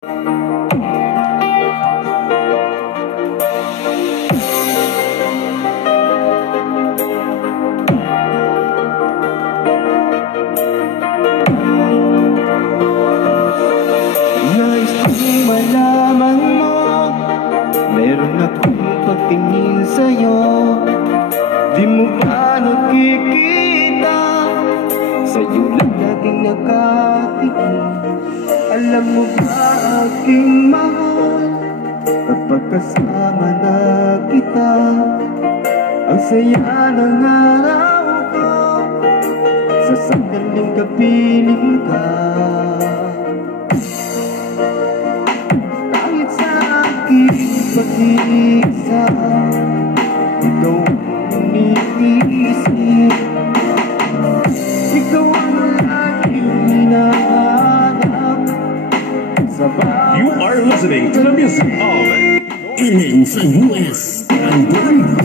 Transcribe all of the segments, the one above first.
Nais kong malaman mo, meron akong pagtingin sa'yo. Di mo ba nakikita, sa'yo lang laging nakatingin. Alam mo ba aking mahal, kapag kasama na kita, ang saya ng araw ko, sa sandaling kapiling ka. Kahit sa aking pag-iisa, ikaw ang iniisip, ikaw ang laging hinahanap sa bawat. You are listening to the music of Ellen San Juez Andon.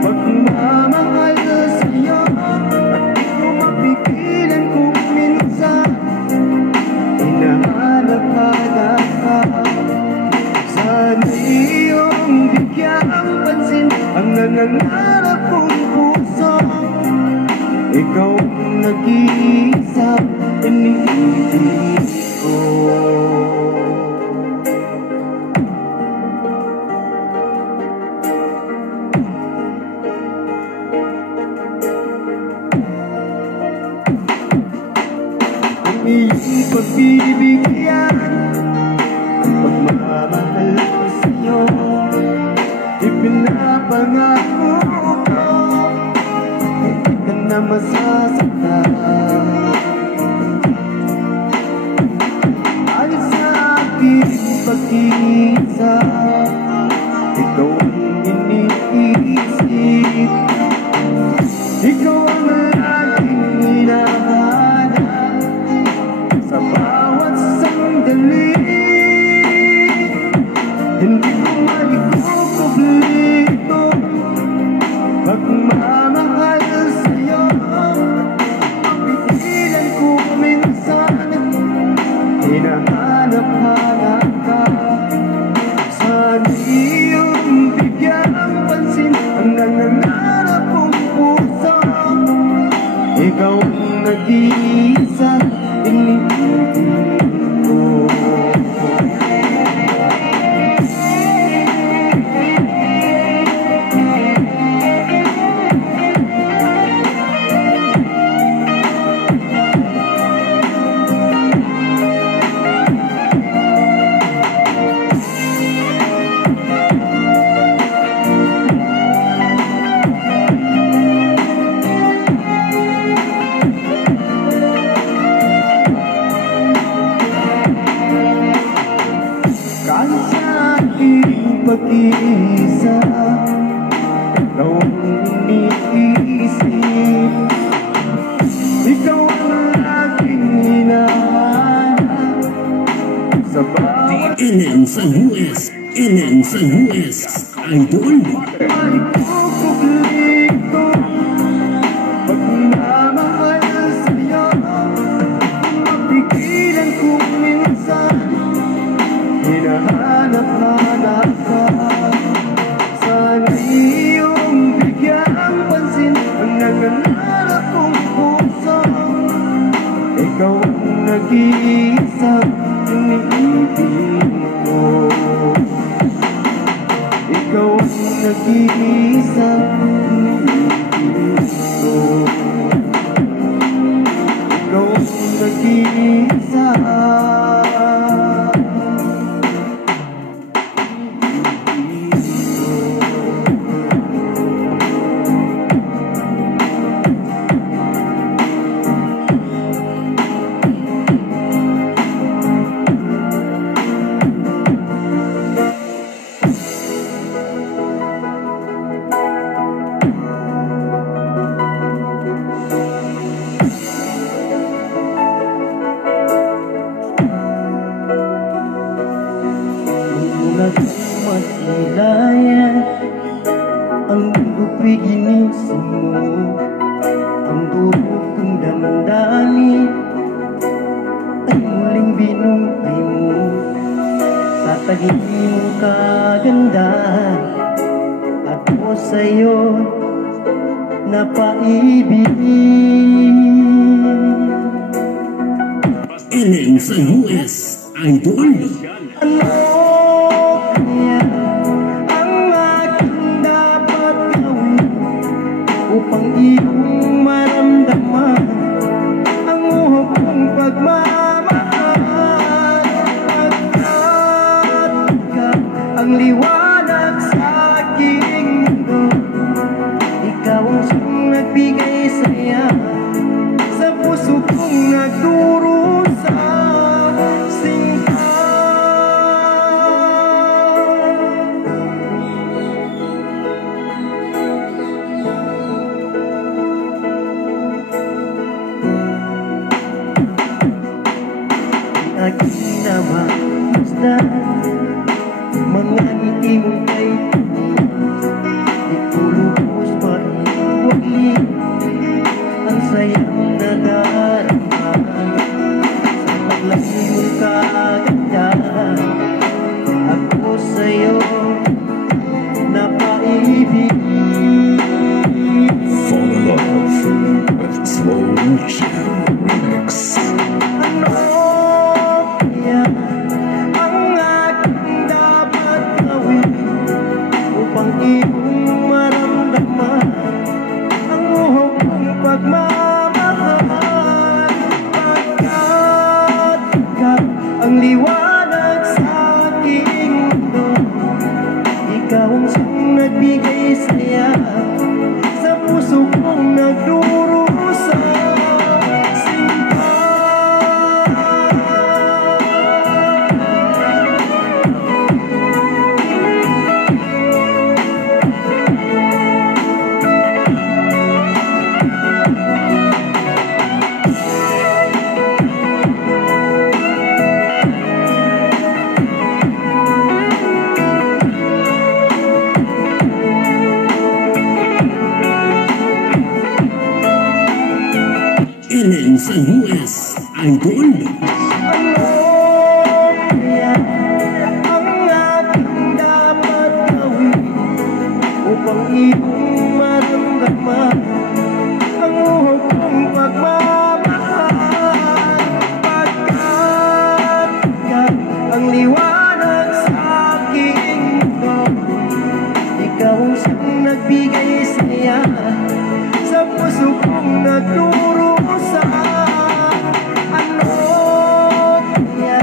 Pagmamahal sa'yo, at di ko mapigilan kung minsan hinahanap-hanap ka. Sana iyong bigyang pansin ang nangangarap kong puso. Ikaw ang nag-iisa, iniibig ko. Ang iyong pagbibigyan, pagmamahal ko sa'yo, ipinapangako ko, hindi ka na masasaktan. Alis sa aking pag-iisa, ikaw ang iniisip, ikaw ang laging hinahanap sa bawat sandali. Hindi ko maikukublito pagmamahal sa'yo. Pigilan ko minsan, hinahanap-hanap ka. Sana iyong bigyang pansin ang nangangarap kong puso. Ikaw ang nag-iisa, iniibig ko. Kahit sa aking pag-iisa, ikaw ang iniisip, ikaw ang laging hinahanap sa bawat Ellen San Juez, Ellen San Juez Andon. maikukublito pagmamahal sa'yo. Mapigilan kung minsan hinahanap-hanap ka. Sana iyong bigyang pansin ang nangangarap kong puso. Ikaw ang nag-iisa, iniibig ko. Ikaw ang nag-iisa, iniibig ko. Ikaw ang nag-iisa. Masilayan ang lupi ginising mo, ang durog kong damdamin Ang muling binuhay mo sa tagi mong kagandahan. Ako sa'yo napaibig. NN sa US, Idol. Ano kaya ang aking dapat gawin upang iyong maramdaman ang uhok kong pagmamahal? Pagkat ikaw ang liwanag sa aking mundo, ikaw ang siyang nagbigay saya sa puso kong nagdurusa. Sinta, aking namasdan mga ngiti mong kay tumis, di ko lubos maiwagli ang sayang nadarama sa paglaki mong kagandahan. Ako sa'yo napaibig. Fall in love with Slow Jam Remix. Ano kaya ang aking dapat gawin upang iyong maramdaman ang uhok kong pagmamahal? Pagkat ikaw ang liwanag sa aking mundo, ikaw ang siyang nagbigay saya sa puso kong nagdurusa. Sinta, NN sa US, Idol. ano kaya ang aking dapat gawin upang iyong maramdaman ang uhok kong pagmamahal? Pagkat ikaw ang liwanag sa aking mundo, ikaw ang siyang nagbigay saya sa puso kong nagdurusa. Ano kaya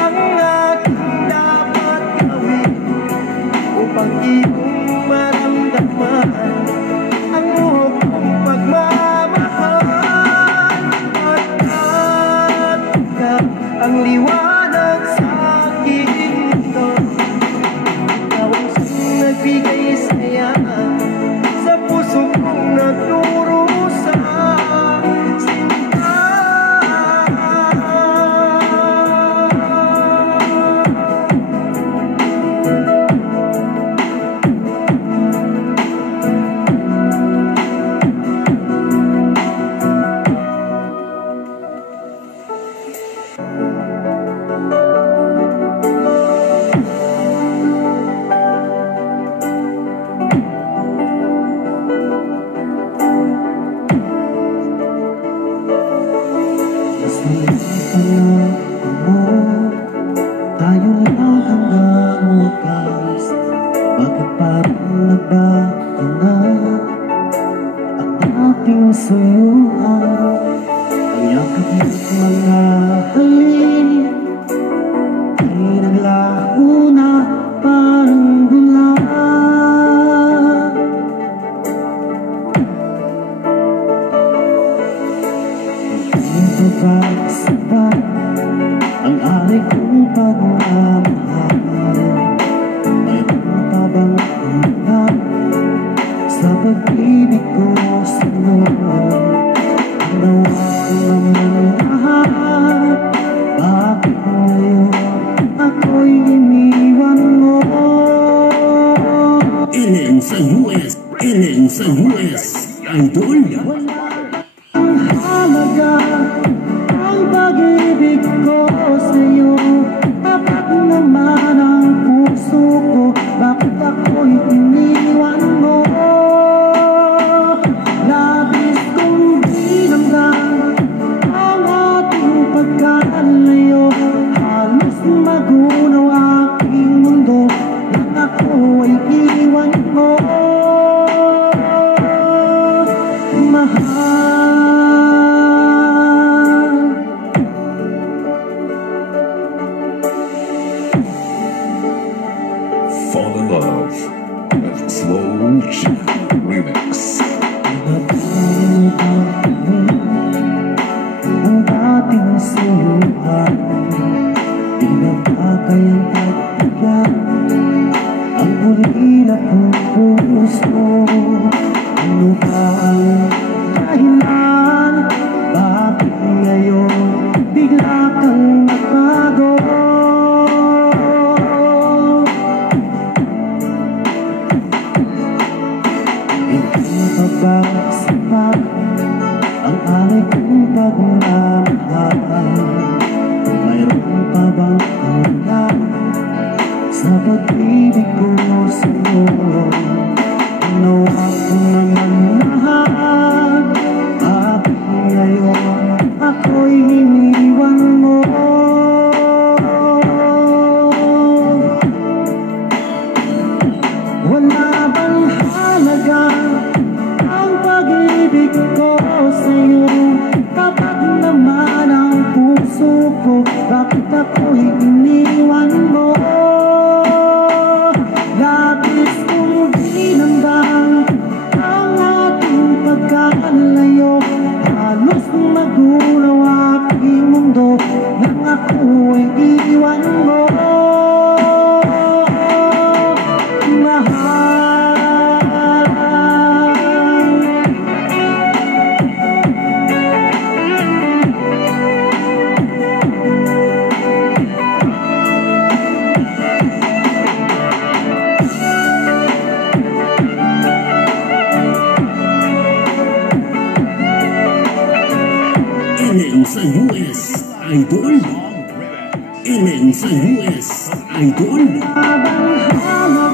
ang aking dapat gawin upang iyong maramdaman ang uhok kong pagmamahal? Pagkat ikaw ang liwanag sa aking mundo, ikaw ang siyang nagbigay saya sa puso kong nagdurusa. Sinta, mas maliit mo, tayo lang hanggang wakas. Bakit parang nabago na ang ating suyuan? Ang yakap mo't mga halik ay naglaho na parang bula. Ito ba sa ang ari kong pagmamahal? Mayroon pa bang iba sa pag-ibig ko sa'yo? Ginawa naman lahat, bakit ngayon ako'y iniwan mo? NN sa US, NN sa US, Idol. Ang halaga ang pag-ibig kayang pagbigyan ang ulila kong puso. Ano ba ang dahilan? Bakit ngayon bigla kang nagbago? Hindi pa ba sapat ang alay kong pagmamahal? Mayroon pa bang kulang sa pag-ibig ko sa'yo? Ginawa ko naman lahat, bakit ngayon ako'y iniwan mo? Wala bang halaga ang pag-ibig ko sa'yo? Kapag naman ang puso ko, bakit ako'y iniwan mo? Labis kong dinamdam ang ating pagkalayo. Halos magulaw aking mundo nang ako'y iwan mo. Ilan sa US Idol. Ilan sa US Idol. Habang